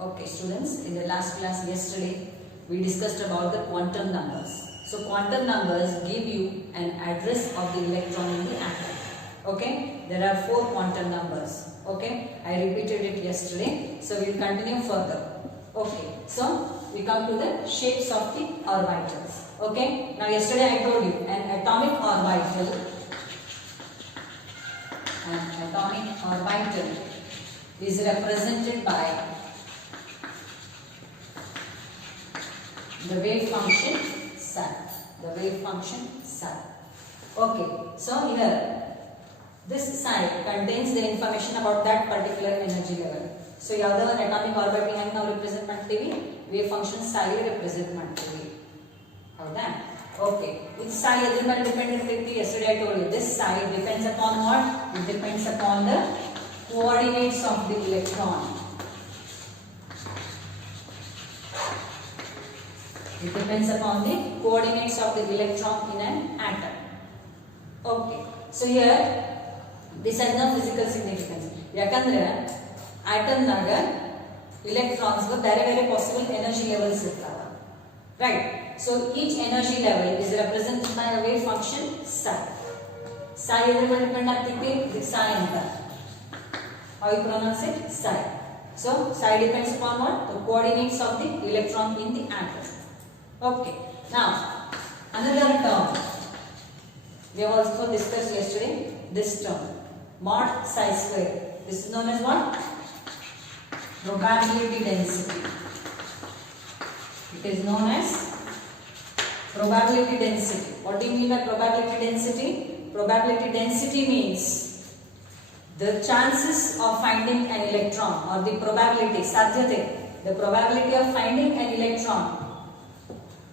Okay students, in the last class yesterday we discussed about the quantum numbers. So quantum numbers give you an address of the electron in the atom. Okay, there are 4 quantum numbers. Okay, I repeated it yesterday, so we will continue further. Okay, so we come to the shapes of the orbitals. Okay, now yesterday I told you an atomic orbital is represented by the wave function psi. Okay, so here this psi contains the information about that particular energy level. So ಯಾವುದೋ ಒಂದು atomic orbital ಅನ್ನು ನಾವು represent ಮಾಡ್ತೀವಿ, wave function psi represent ಮಾಡ್ತೀವಿ. ಹೌದಾ? Okay, this psi ಎದ್ರ ಮೇಲೆ depend ಇರ್ತೈತಿ? Yesterday I told you this psi depends upon what? It depends upon the coordinates of the electron. It depends upon the coordinates of the electron in an atom. Okay, so here this has no physical significance. ಯಾಕಂದ್ರೆ atom ನಾಗ electrons ಬೇರೆ ಬೇರೆ possible energy levels ಇರ್ತಾವ. Right? So each energy level is represented by a wave function psi. Psi ಎದ್ರ ಮೇಲೆ depend ಆಗ್ತೈತಿ? psi ಅಂತ. How you pronounce it? Psi. So psi depends upon what? The coordinates of the electron in the atom. Okay, now another term we have also discussed yesterday, this term mod psi square. This is known as what? Probability density. It is known as probability density. What do you mean by probability density? Probability density means the chances of finding an electron, or the probability, sadhyate, the probability of finding an electron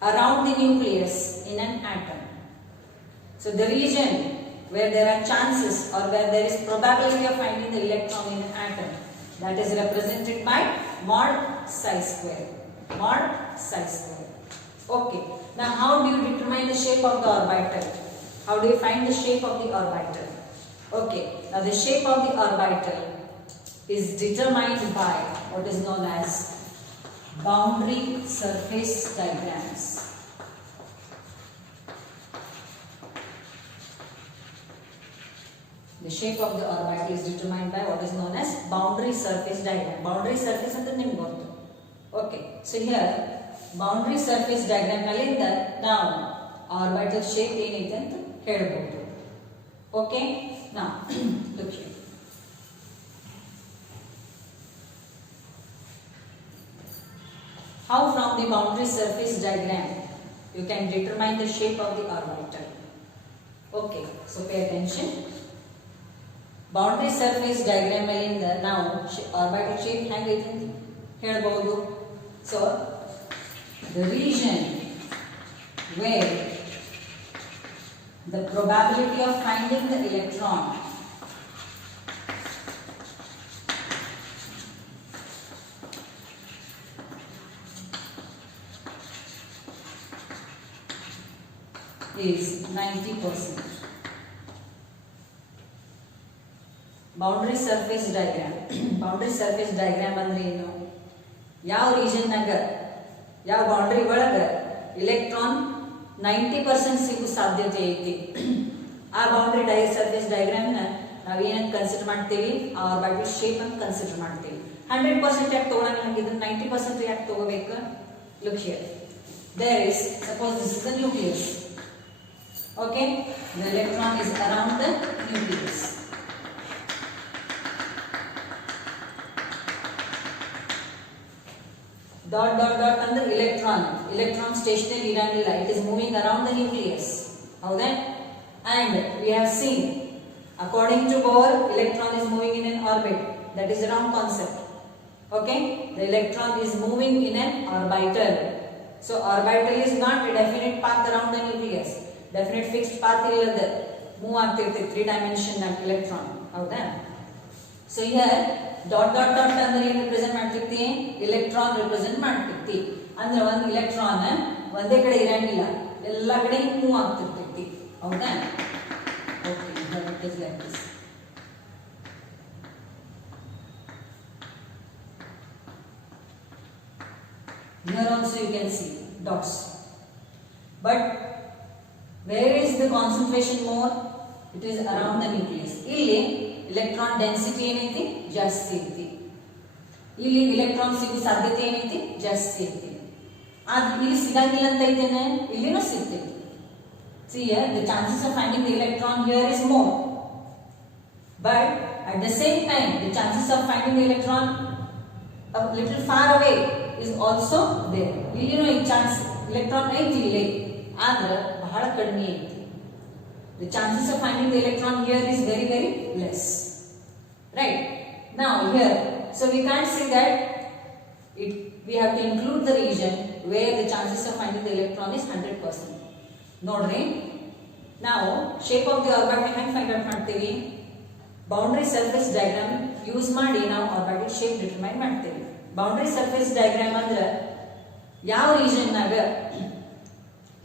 around the nucleus in an atom. So the region where there are chances or where there is probability of finding the electron in an atom, that is represented by mod psi square. Mod psi square. Okay. Now how do you determine the shape of the orbital? How do you find the shape of the orbital? Okay. Now the shape of the orbital is determined by what is known as boundary surface diagrams. The shape of the orbital is determined by what is known as boundary surface diagram. Boundary surface ಅಂದ್ರೆ ನಿಮಗೆ ಗೊತ್ತು. Okay, so here boundary surface diagram ನಲ್ಲಿಂದ ನಾವು orbital shape ಏನೈತೆ ಅಂತ ಹೇಳಬಹುದು. Okay, now look here. How from the boundary surface diagram you can determine the shape of the orbital? Okay, so pay attention. Boundary surface diagram ಅಲ್ಲಿಂದ ನಾವು orbital shape ಹೆಂಗೈತೆ ಅಂತ ಹೇಳಬಹುದು. So the region where the probability of finding the electron is 90%. Boundary surface diagram. Boundary surface diagram ಅಂದ್ರೆ ಏನು? ಯಾವ region ನಾಗ ಯಾವ ಬೌಂಡರಿ ಒಳಗ ಎಲೆಕ್ಟ್ರಾನ್ 90% ಸಿಗೋ ಸಾಧ್ಯತೆ ಐತಿ, ಆ ಬೌಂಡರಿ ಸರ್ಫೇಸ್ ಡಯಾಗ್ರಾಮ್ ನ ನಾವು ಏನಂತ ಕನ್ಸಿಡರ್ ಮಾಡ್ತೀವಿ? ಆರ್ಬಿಟಲ್ ಶೇಪ್ ಅಂತ ಕನ್ಸಿಡರ್ ಮಾಡ್ತೀವಿ. 100% ಯಾಕೆ ತಗೊಳಂಗಿಲ್ಲ, ಇದನ್ನ 90% ಯಾಕೆ ತಗೋಬೇಕು? Look here. There is, suppose this is the nucleus. Okay, the electron is around the nucleus. Dot dot dot under electron stationary ಇರಂಗಿಲ್ಲ, it is moving around the nucleus. ಹೌದಾ? And we have seen according to Bohr electron is moving in an orbit. That is the wrong concept. Okay, the electron is moving in an orbital. So orbital is not a definite path around the nucleus. Definite fixed path illada move ಆಗ್ತಿರ್ತೈತಿ 3 dimension electron. ಹೌದಾ? So here dot dot dot ಅಂದ್ರೆ ಏನು represent ಮಾಡ್ತಿರ್ತಿ? Electron represent ಮಾಡ್ತಿರ್ತಿ. ಅಂದ್ರೆ ಒಂದು electron ಒಂದೇ ಕಡೆ ಇರಂಗಿಲ್ಲ, ಎಲ್ಲ ಕಡೆ ಮೂವ್ ಆಗ್ತಿರ್ತೈತಿ. ಹೌದಾ? Okay, it is like this. Here also you can see dots. But where is the concentration more? It is around the nucleus. ಇಲ್ಲಿ electron density ಏನೈತಿ ಜಾಸ್ತಿ ಐತಿ. ಇಲ್ಲಿ electron ಸಿಗೋ ಸಾಧ್ಯತೆ ಏನೈತಿ ಜಾಸ್ತಿ ಐತಿ. ಆದ್ರೆ ಇಲ್ಲಿ ಸಿಗಂಗಿಲ್ಲ ಅಂತ ಐತೇನೆ, ಇಲ್ಲಿನೂ ಸಿಗ್ತೈತಿ. See here, the chances of finding the electron here is more. But at the same time, the chances of finding the electron a little far away is also there. ಇಲ್ಲಿನೂ ಈ ಚಾನ್ಸ್ electron ಐತಿ ಇಲ್ಲಿ, ಆದ್ರೆ ಬಹಳ ಕಡಿಮೆ ಐತಿ. The chances of finding the electron here is very less. Right? Now here, so we can't say that we have to include the region where the chances of finding the electron is 100%. ನೋಡ್ರಿ, ನಾವು shape of the orbital ಹೆಂಗೆ find out ಮಾಡ್ತೀವಿ? Boundary surface diagram use ಮಾಡಿ ನಾವು orbital shape determine ಮಾಡ್ತೀವಿ. Boundary surface diagram ಅಂದ್ರೆ ಯಾವ region ನಾಗ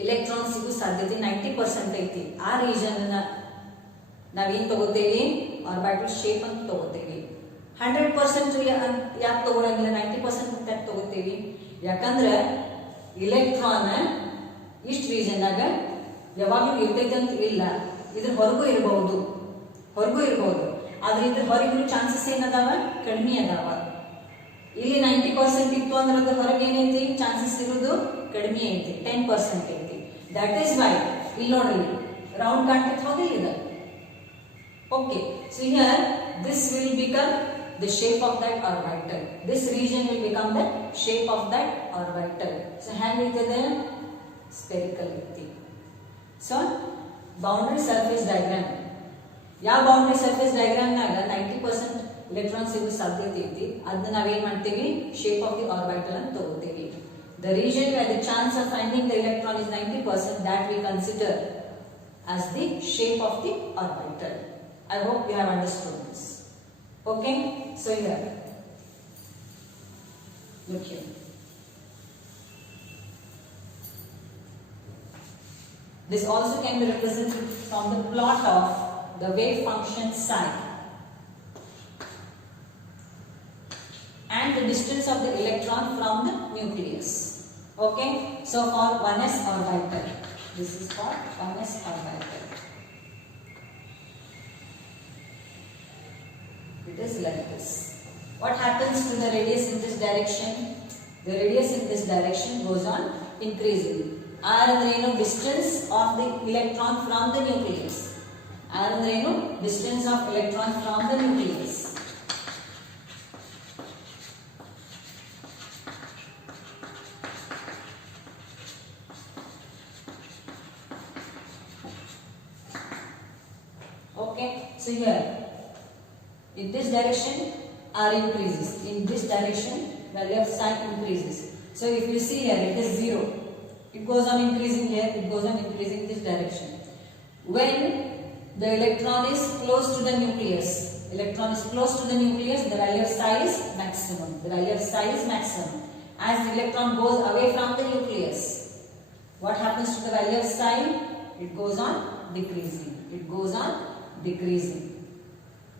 ಎಲೆಕ್ಟ್ರಾನ್ ಸಿಗೋ ಸಾಧ್ಯತೆ 90% ಐತಿ, ಆ ರೀಜನ್ ನಾವೇನ್ ತಗೋತೇವಿ? ಆರ್ಬಿಟಲ್ ಶೇಪ್ ಅಂತ ತಗೋತೇವಿ. 100% ಯಾಕೆ ತಗೊಳಂಗಿಲ್ಲ? 90% ಅಂತ ಯಾಕೆ ತಗೋತೇವಿ? ಯಾಕಂದ್ರೆ ಇಲೆಕ್ಟ್ರಾನ್ ಇಷ್ಟು ರೀಜನ್ ಆಗ ಯಾವಾಗಲೂ ಇರ್ತೈತೆ ಅಂತ ಇಲ್ಲ, ಇದ್ರ ಹೊರಗೂ ಇರಬಹುದು, ಆದ್ರೆ ಇದ್ರ ಹೊರಗಿರೋ ಚಾನ್ಸಸ್ ಏನದಾವ? ಕಡಿಮೆ ಅದಾವ. ಇಲ್ಲಿ 90% ಇತ್ತು ಅಂದ್ರೆ ಅದ್ರ ಹೊರಗೆ ಏನೈತಿ? ಚಾನ್ಸಸ್ ಇರೋದು ಕಡಿಮೆ ಐತಿ, 10% ಐತಿ. ದಟ್ ಈಸ್ ವೈ ಇಲ್ಲಿ ನೋಡ್ರಿ ರೌಂಡ್ ಕಾಣ್ತೈತಿ, ಹೌದಿಲ್ಲ ಇದು? Okay, so here this will become the shape of that orbital. This region will become the shape of that orbital. So hand ಇರ್ತದೆ spherical ಇರ್ತಿ. So boundary surface diagram, ಯಾವ boundary surface diagram ನಾಗ 90% electron ಸಿಗೋ ಸಾಧ್ಯತೆ ಐತಿ, ಅದನ್ನ ನಾವೇನ್ ಮಾಡ್ತೀವಿ? shape of the orbital ಅಂತ ತಗೋತೀವಿ. The region where the chance of finding the electron is 90%, that we consider as the shape of the orbital. I hope you have understood this. Okay, so here, look here. This also can be represented from the plot of the wave function psi and the distance of the electron from the nucleus. Okay, so for 1s orbital, this is for 1s orbital. It is like this. What happens to the radius in this direction? The radius in this direction goes on increasing. R andrenu distance of the electron from the nucleus. R andrenu distance of electron from the nucleus. Okay, so here in this direction R increases, in this direction value of psi increases. So if you see here, it is 0, it goes on increasing here, it goes on increasing in this direction. When the electron is close to the nucleus, the value of psi is maximum. As the electron goes away from the nucleus, what happens to the value of psi? It goes on decreasing.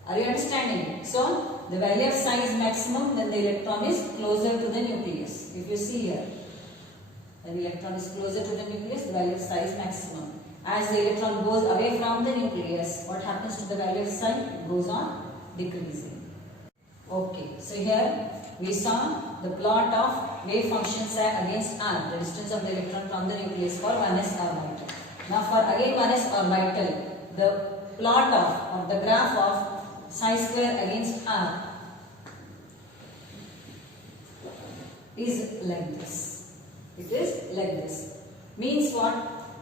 Are you understanding? So the value of psi is maximum when the electron is closer to the nucleus. If you see here, when the electron is closer to the nucleus, the value of psi is maximum. As the electron goes away from the nucleus, what happens to the value of psi? It goes on decreasing. Okay, so here we saw the plot of wave function psi against r, the distance of the electron from the nucleus for 1s orbital. Now for again 1s orbital, the plot of or the graph of psi square against r is like this. It is like this. Means what?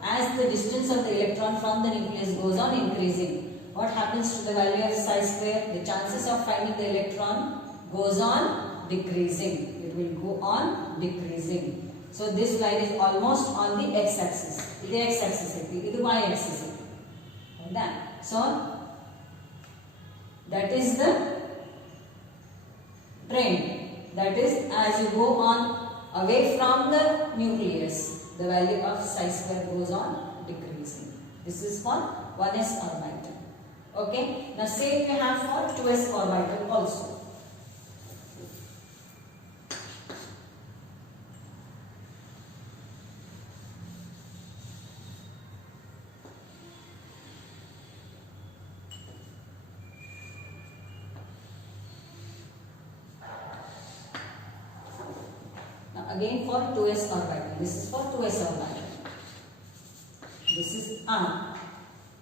As the distance of the electron from the nucleus goes on increasing, what happens to the value of psi square? The chances of finding the electron goes on decreasing. It will go on decreasing. So this line is almost on the x-axis. This is x-axis. This is y-axis. So that is the trend. That is, as you go on away from the nucleus, the value of psi square goes on decreasing. This is for 1s orbital. Okay. Now same we have for 2s orbital also. again for 2s orbital. This is for 2s orbital. This is r.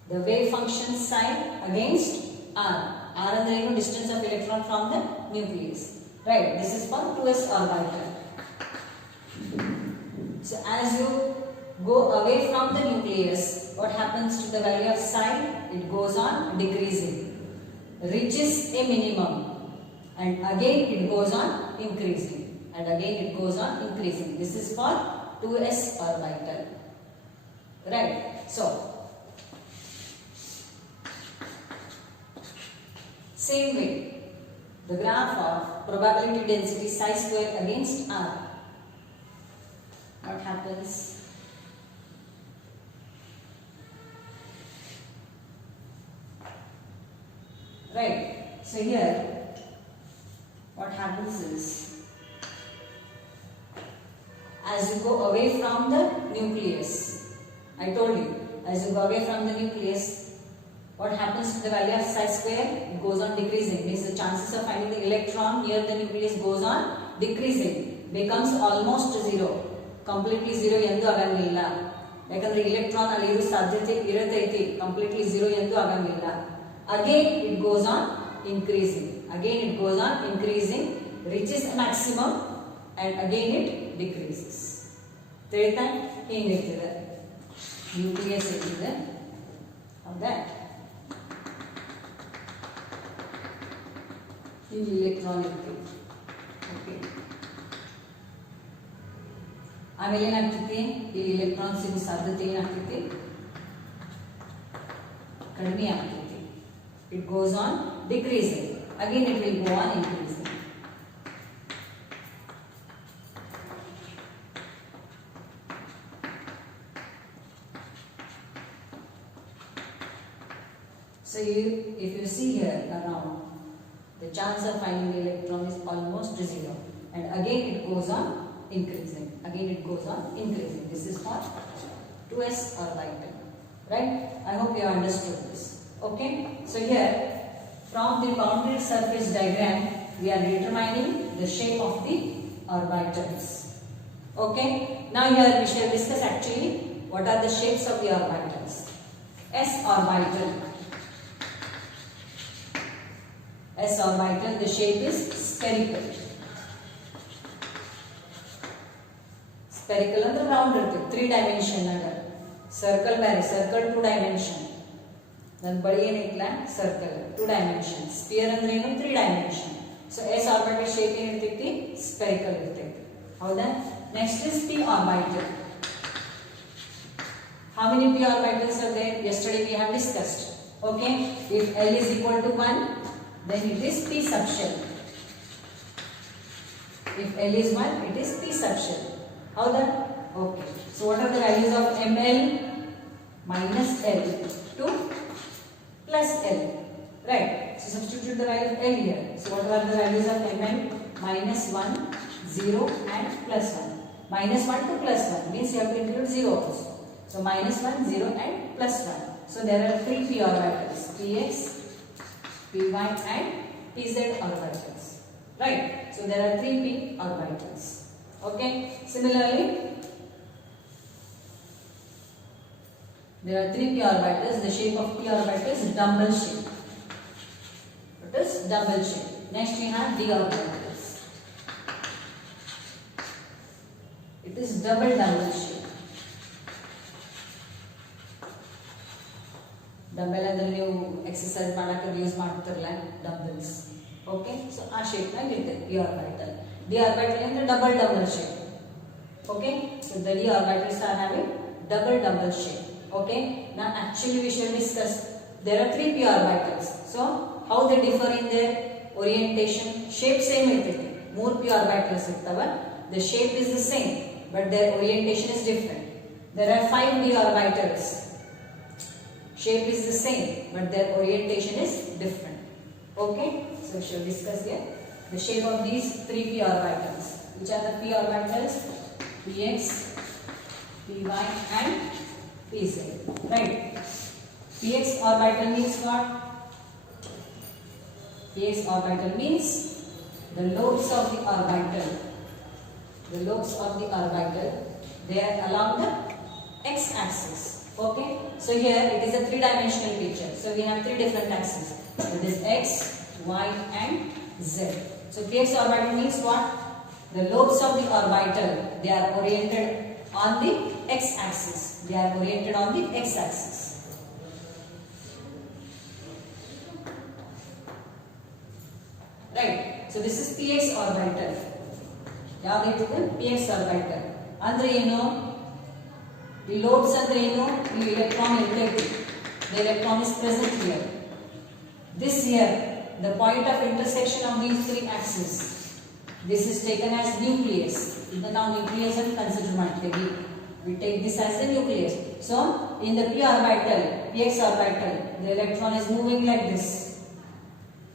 The wave function psi against r. R and the distance of electron from the nucleus. Right. This is for 2s orbital. So as you go away from the nucleus, what happens to the value of psi? It goes on decreasing, reaches a minimum, and again it goes on increasing, and again it goes on increasing. This is for 2s orbital. Right. So same way, the graph of probability density psi square against r. What happens? Right. So here, what happens is, as you go away from the nucleus, I told you, as you go away from the nucleus, what happens to the value of psi square? It goes on decreasing. Means the chances of finding the electron near the nucleus goes on decreasing, becomes almost zero. Completely zero ಎಂದು ಆಗಂಗಿಲ್ಲ. ಯಾಕಂದ್ರೆ electron ಅಲ್ಲಿ ಇರೋ ಸಾಧ್ಯತೆ ಇರತೈತಿ. Completely zero ಎಂದು ಆಗಂಗಿಲ್ಲ. Again it goes on increasing. Again it goes on increasing, reaches a maximum, and again it decreases. ತಿಳಿತಾ? ಹಿಂಗಿರ್ತದೆ. ನ್ಯೂಕ್ಲಿಯಸ್ ಇರ್ತದೆ. ಹೌದಾ? ಇಲ್ಲಿ electron ಇರ್ತದೆ. ಓಕೆ. ಆಮೇಲೆ ಏನಾಗ್ತೈತಿ? ಇಲ್ಲಿ electron ಸಿಗೋ ಸಾಧ್ಯತೆ ಏನಾಗ್ತೈತಿ? ಕಡಿಮೆ ಆಗ್ತೈತಿ. It goes on decreasing. Again it will go on increasing. So if you see here around, the chance of finding the electron is almost zero, and again it goes on increasing. Again it goes on increasing. This is for 2s orbital. Right? I hope you understood this. Okay? So here, from the boundary surface diagram, we are determining the shape of the orbitals. Okay? Now here we shall discuss actually what are the shapes of the orbitals. S orbital. S orbital, the shape is spherical. Spherical ಅಂದ್ರೆ round ಇರ್ತದೆ, 3 dimension ಅದ. Circle ಬೇರೆ, circle 2 dimension. ನನ್ನ ಬಳಿ ಏನಿಲ್ಲ circle 2 dimension. Spear ಅಂದ್ರೆ ಏನು 3 dimension. So S orbital shape ಏನಿರ್ತೈತಿ? Spherical ಇರ್ತೈತಿ. ಹೌದಾ? Next is p orbital. How many p orbitals are there? Yesterday we have discussed. Okay? If L is equal to 1, then it is p subshell. If L is 1, it is p subshell. Howda? Okay. So what are the values of ml? Minus L to plus L. Right. So substitute the value of L here. So what are the values of ml? Minus 1, 0 and plus 1. Minus 1 to plus 1 means you have to include 0 also. So minus 1, 0 and plus 1. So there are 3 p orbitals. Px, py and pz orbitals. Right. So there are 3 p orbitals. Okay. Similarly, there are 3 p orbitals. The shape of p orbital is dumbbell shape. It is dumbbell shape. Next we have d orbitals. It is double dumbbell shape. Dumbbell ಅಂದ್ರೆ ನೀವು exercise ಮಾಡಕ್ಕೆ use ಮಾಡ್ತಿರಲ್ಲ dumbbells. Okay. So ಆ shape ನಾಗ ಇರುತ್ತೆ d orbital. d orbital ಅಂದ್ರೆ double dumbbell shape. Okay. So the d orbitals are having double dumbbell shape. Okay. Now actually we shall discuss. There are 3 p orbitals. So how they differ in their orientation? Shape same ಇರ್ತೈತಿ. 3 p orbitals ಇರ್ತಾವ. The shape is the same, but their orientation is different. There are 5 d orbitals. Shape is the same, but their orientation is different. Okay. So we shall discuss here the shape of these 3 p orbitals. Which are the p orbitals? Px, Py and Pz. Right. Px orbital means what? Px orbital means the lobes of the orbital. The lobes of the orbital, they are along the x-axis. Okay. So here it is a three-dimensional picture. So we have three different axes. It is x, y, and z. So px orbital means what? The lobes of the orbital, they are oriented on the x-axis. They are oriented on the x-axis. Right. So this is px orbital. ಯಾವ್ದು px orbital. ಅಂದ್ರೆ ಏನು? The lobes ಅಂದ್ರೆ ಏನು? The electron ಇರ್ತೈತಿ. The electron is present here. This here, the point of intersection of these three axes. This is taken as nucleus. ಇದನ್ನ ನಾವು nucleus ಅಂತ consider ಮಾಡ್ತೀವಿ. We take this as the nucleus. So, in the p orbital, px orbital, the electron is moving like this.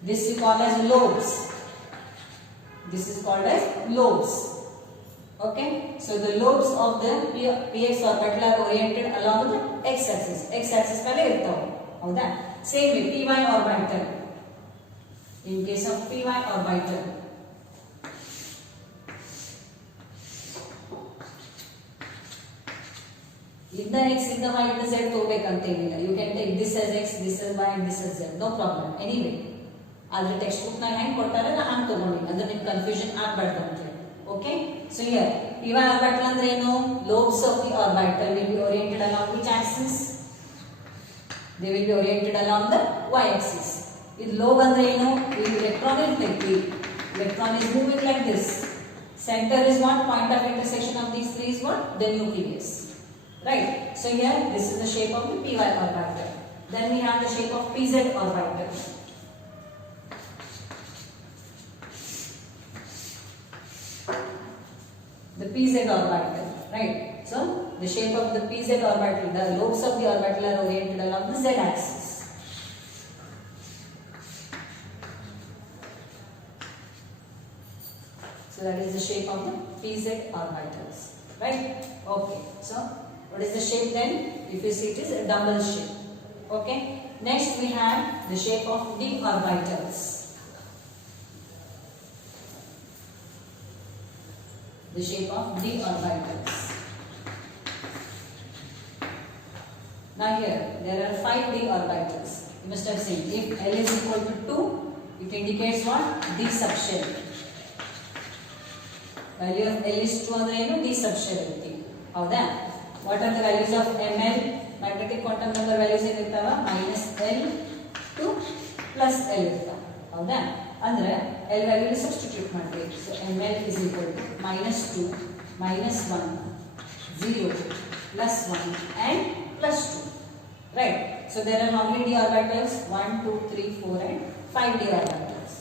This we call as lobes. This is called as lobes. Okay. So, the lobes of the px orbital are oriented along the x-axis. X-axis ಮೇಲೆ ಇರ್ತಾವೆ. ಹೌದಾ? Same way, py orbital. In case of py orbital, ಇದನ್ನ x, ಇದನ್ನ y, ಇದನ್ನ z ತಗೋಬೇಕಂತೇನಿಲ್ಲ. You can take this as x, this as y, and this as z. No problem. Anyway, ಆದ್ರೆ text book ನಾಗ ಹೆಂಗ್ ಕೊಟ್ಟಾರೆ ನಾ ಹಂಗೆ ತಗೊಂಡಿನಿ. ಅಂದ್ರೆ ನಿಮ್ಗೆ ಕನ್ಫ್ಯೂಷನ್ ಆಗಬಾರ್ದು ಅಂತ ಹೇಳಿ. Okay. So here py orbital ಅಂದ್ರೆ ಏನು? Lobes of the orbital will be oriented along which axis? They will be oriented along the y axis. ಇದು lobe ಅಂದ್ರೆ ಏನು? ಇಲ್ಲಿ electron ಇರ್ತೈತಿ. Electron is moving like this. Center is what? Point of intersection of these three is what? The nucleus. Right. So here this is the shape of the py orbital. Then we have the shape of pz orbital. The pz orbital. Right. So the shape of the pz orbital, the lobes of the orbital are oriented along the z axis. So that is the shape of the pz orbitals. Right. Okay. So what is the shape then? If you see, it is a dumbbell shape. Okay. Next we have the shape of d orbitals. The shape of d orbitals. Now here there are 5 d orbitals. You must have seen. If L is equal to 2, it indicates what? D subshell. Value of L is 2 ಅಂದ್ರೆ ಏನು? D subshell ಇರುತ್ತೆ. ಹೌದಾ? What are the values of ml? Magnetic quantum number values ಏನಿರ್ತಾವ? -L to +L ಇರ್ತಾವ. ಹೌದಾ? ಅಂದ್ರೆ L value substitute ಮಾಡ್ತೀವಿ. So ml is equal to -2, -1, 0, +1 and +2. Right. So there are how many d orbitals? 1, 2, 3, 4 and 5 d orbitals.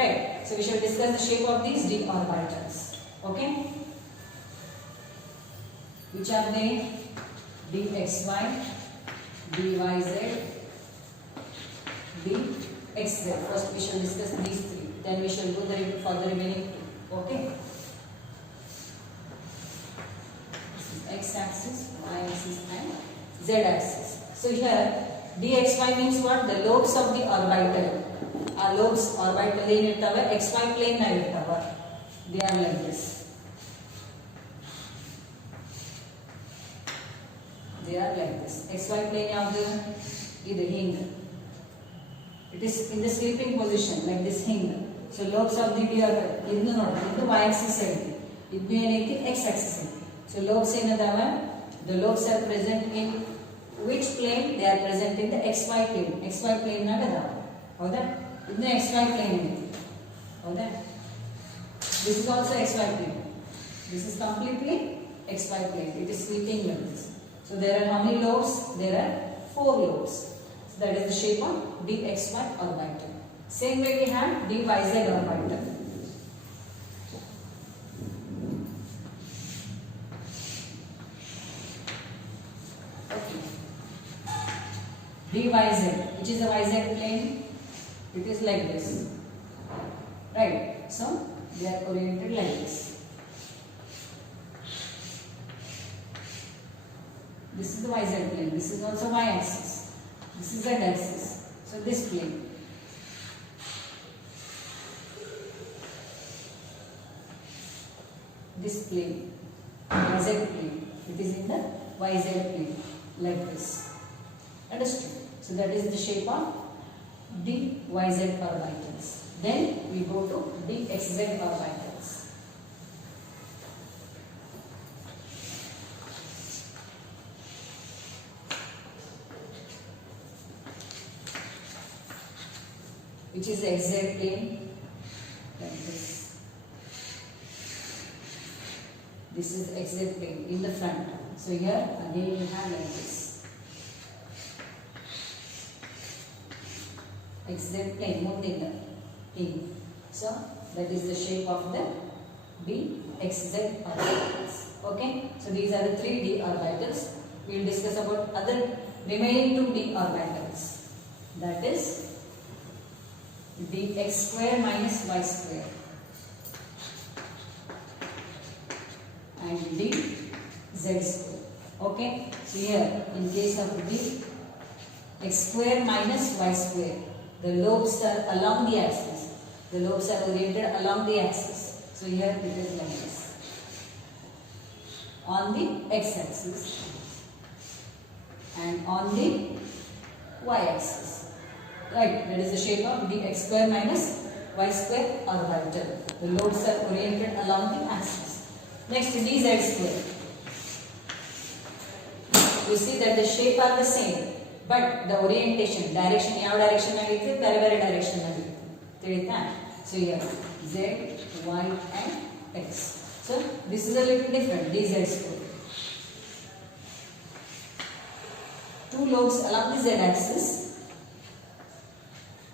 Right. So we shall discuss the shape of these d orbitals. Okay. Which are they? dxy, dyz, dxz. First we shall discuss these three. Then we shall go for the remaining two. Okay. This is x-axis, y-axis and z-axis. So here dxy means what? The lobes of the orbital. Our lobes orbital ಏನಿರ್ತಾವೆ? xy plane ನಲ್ಲಿ ಇರ್ತಾವೆ. They are like this. They are like this. xy plane ಯಾವುದು? ಇದು ಹಿಂಗೆ. It is in the sleeping position like this hinge. So lobes of the d orbital. ಇದನ್ನು ನೋಡಿ, ಇದು y axis ಐತಿ. ಇದು ಏನೈತಿ? x axis ಐತಿ. So lobes ಏನದಾವ? The lobes are present in which plane? They are present in the xy plane. xy plane ನಾಗ ಅದಾವ. ಹೌದಾ? ಇದನ್ನ xy plane ಐತಿ. ಹೌದಾ? This is also xy plane. This is completely xy plane. It is sleeping like this. So there are how many lobes? There are 4 lobes. So that is the shape of dxy orbital. Same way we have dyz orbital. Okay. dyz, which is the yz plane, it is like this. Right. So they are oriented like this. This is the yz plane. This is also y axis. This is z axis. So this plane. this plane, YZ plane. It is in the YZ plane like this. Understood? So that is the shape of dYZ orbitals. Then we go to dXZ orbitals. Which is the XZ plane like this. This is XZ plane in the front. So here again you have like this. XZ plane ಮುಂದಿನ plane. So that is the shape of the dXZ orbitals. Okay. So these are the 3 d orbitals. We will discuss about other remaining 2 d orbitals. That is dx square minus y square and dz square. Okay. So here in case of dx square minus y square, the lobes are along the axis. The lobes are oriented along the axis. So here it is like this. On the x-axis and on the y-axis. Right, that is the shape of dx square minus y square orbital. The lobes are oriented along the axis. Next, dz square. You see that the shape are the same, but the orientation, direction, ಯಾವ direction ಆಗಿರುತ್ತೆ, ಬೇರೆ ಬೇರೆ direction ಆಗಿರುತ್ತೆ. ತಿಳಿತಾ? So here z, y and x. So this is a little different. dz square. 2 lobes along the z axis.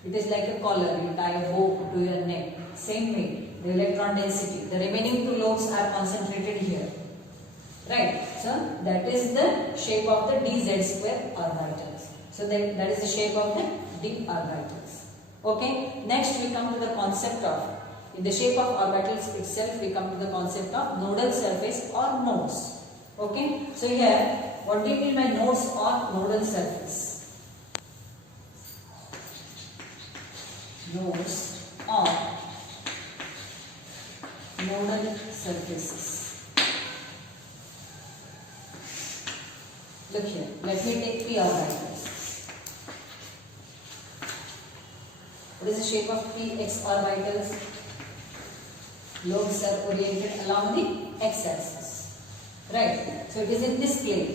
It is like a collar. You tie a bow to your neck. Same way, the electron density. The remaining 2 lobes are concentrated here. Right. So that is the shape of the dz square orbitals. So that is the shape of the d orbitals. Okay. Next we come to the concept of, in the shape of orbitals itself, we come to the concept of nodal surface or nodes. Okay. So here, what do you mean by nodes or nodal surface? Nodes or nodal surfaces. Look here, let me take 3 orbitals. What is the shape of 3x orbitals? Lobes are oriented along the x-axis. Right, so it is in this plane.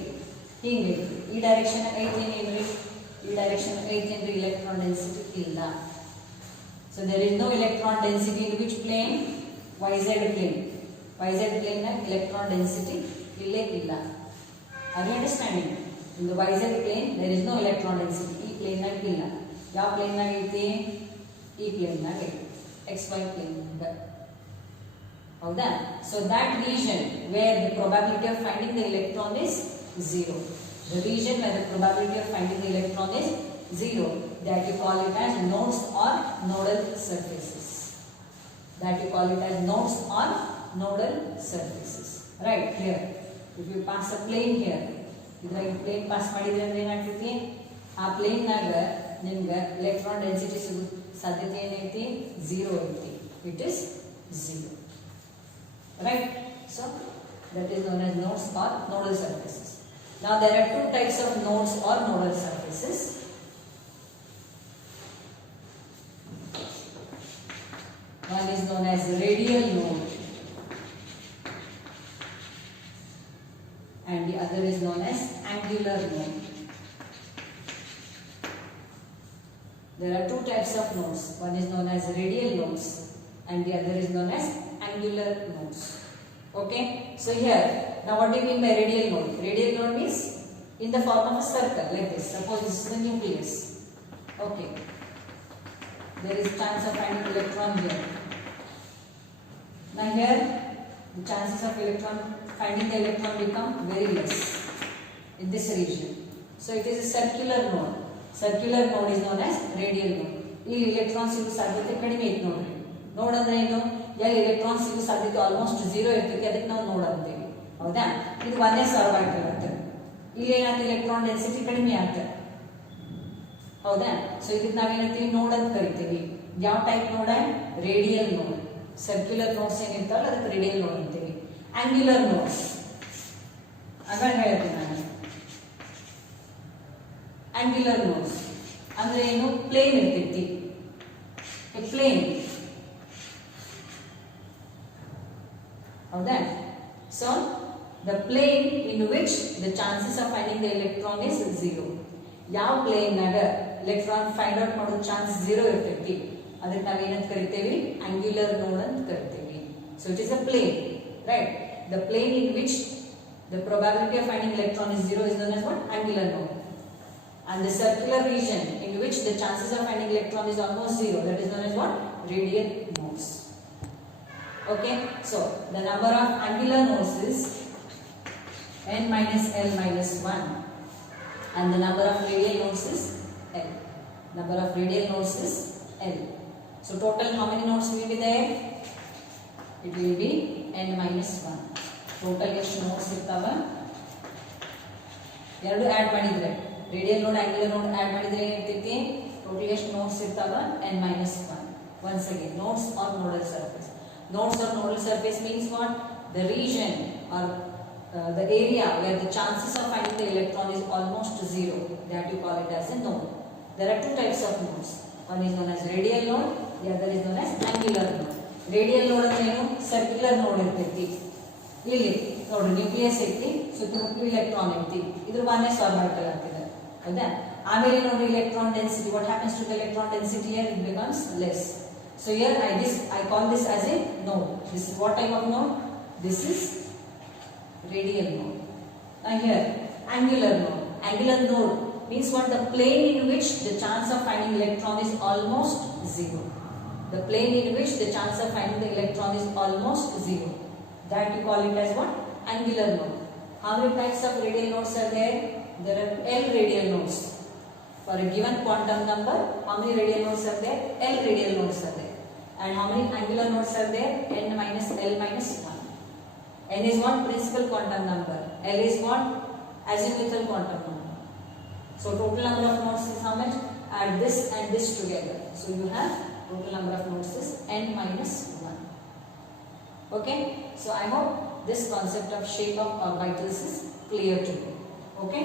Hinge, e direction 8 direction 8 electron density illa. So there is no electron density in which plane? YZ plane. YZ plane na electron density illa. Are you understanding? In the YZ plane there is no electron density. E plane na illa. ಯಾವ plane na ಐತಿ? E plane na ಐತಿ. XY plane na. ಹೌದಾ? So that region where the probability of finding the electron is 0. The region where the probability of finding the electron is 0, that you call it as nodes or nodal surfaces. That you call it as nodes or nodal surfaces. Right, here. If you pass a plane here, idragi plane pass ಮಾಡಿದ್ರೆ ಅಂದ್ರೆ ಏನಾಗ್ತೈತಿ? ಆ plane ನಾಗ ನಿಮಗೆ electron density ಸಿಗೋ ಸಾಧ್ಯತೆ ಏನೈತಿ? 0 ಐತಿ. It is 0. Right? So that is known as nodes or nodal surfaces. Now there are 2 types of nodes or nodal surfaces. One is known as radial node and the other is known as angular node. There are 2 types of nodes. One is known as radial nodes and the other is known as angular nodes. Okay. So here, now what do you mean by radial node? Radial node means in the form of a circle like this. Suppose this is the nucleus. Okay. There is chance of finding electron here. Now here, the chances of finding the electron become very less in this region. So it is a circular node. Circular node is known as radial node. ಈ electrons ಸಿಗೋ ಸಾಧ್ಯತೆ ಕಡಿಮೆ ಐತೆ ನೋಡ್ರಿ. ನೋಡ್ ಅಂದ್ರೆ ಏನು? ಎಲ್ಲಿ electrons ಸಿಗೋ ಸಾಧ್ಯತೆ ಆಲ್ಮೋಸ್ಟ್ 0 ಇರ್ತೈತಿ, ಅದಕ್ಕೆ ನಾವು ನೋಡ್ ಅಂತೀವಿ. ಹೌದಾ? ಇದು 1s orbital ಅಂತ. ಇಲ್ಲಿ ಏನಾಗ್ತದೆ? electron density ಕಡಿಮೆ ಆಗ್ತದೆ. ಹೌದಾ? ಸೊ ಇದಕ್ಕೆ ನಾವು ಏನಂತೀವಿ? ನೋಡ್ ಅಂತ ಕರಿತೀವಿ. ಯಾವ ಟೈಪ್ ನೋಡ? ರೇಡಿಯಲ್ ನೋಡ್. ಸರ್ಕ್ಯುಲರ್ ನೋಡ್ಸ್ ಏನಿರ್ತಾವಲ್ಲ ಅದಕ್ಕೆ ರೇಡಿಯಲ್ ನೋಡ್ ಅಂತೀವಿ. angular nodes. ಅವಾಗ ಹೇಳ್ತೀನಿ ನಾನು angular nodes ಅಂದ್ರೆ ಏನು ಪ್ಲೇನ್ ಇರ್ತೈತಿ a plane ಹೌದಾ so the plane in which the chances of finding the electron is 0 ಯಾವ ಪ್ಲೇನ್ ನಾಗ ಎಲೆಕ್ಟ್ರಾನ್ ಫೈಂಡ್ ಔಟ್ ಮಾಡೋ ಚಾನ್ಸ್ 0 ಇರ್ತೈತಿ ಅದಕ್ಕೆ ನಾವು ಏನಂತ ಕರಿತೇವೆ angular node ಅಂತ ಕರಿತೇವೆ so it is a plane right the plane in which the probability of finding electron is 0 is known as what angular node and the circular region in which the chances of finding electron is almost 0 that is known as what radial nodes okay so the number of angular nodes is n minus l minus 1 and the number of radial nodes is l number of radial nodes is l so total how many nodes will be there it will be n minus 1 total ಎಷ್ಟು notes ಇರ್ತಾವ ಎರಡು add ಮಾಡಿದ್ರೆ radial ನೋಡ್ angular ನೋಡ್ add ಮಾಡಿದ್ರೆ ಏನಿರ್ತೈತಿ total ಎಷ್ಟು notes ಇರ್ತಾವ n minus 1 once again nodes on nodal surface nodes on nodal surface means what the region or the area where the chances of finding the electron is almost 0 that you call it as a node there are two types of nodes one is known as radial node the other is known as angular node radial node ಅಂದ್ರೆ ಏನು circular node ಇರ್ತೈತಿ ಇಲ್ಲಿ ನೋಡಿ nucleus ಐತಿ ಸುತ್ತಮುತ್ತಲು electron ಐತಿ ಇದ್ರ ಒಂದೇ ಆರ್ಬಿಟಲ್ ಆಗ್ತಿದೆ ಹೌದಾ ಆಮೇಲೆ ನೋಡಿ electron density what happens to the electron density here it becomes less so here I call this as a node this is what type of node this is radial node and here angular node means what the plane in which the chance of finding electron is almost 0 the plane in which the chance of finding the electron is almost 0 that you call it as what angular node how many types of radial nodes are there there are l radial nodes for a given quantum number how many radial nodes are there l radial nodes are there and how many angular nodes are there n minus l minus 1 n is what principal quantum number l is what azimuthal quantum number so total number of nodes is how much add this and this together so you have total number of nodes is n minus 1 okay so I hope this concept of shape of orbitals is clear to you okay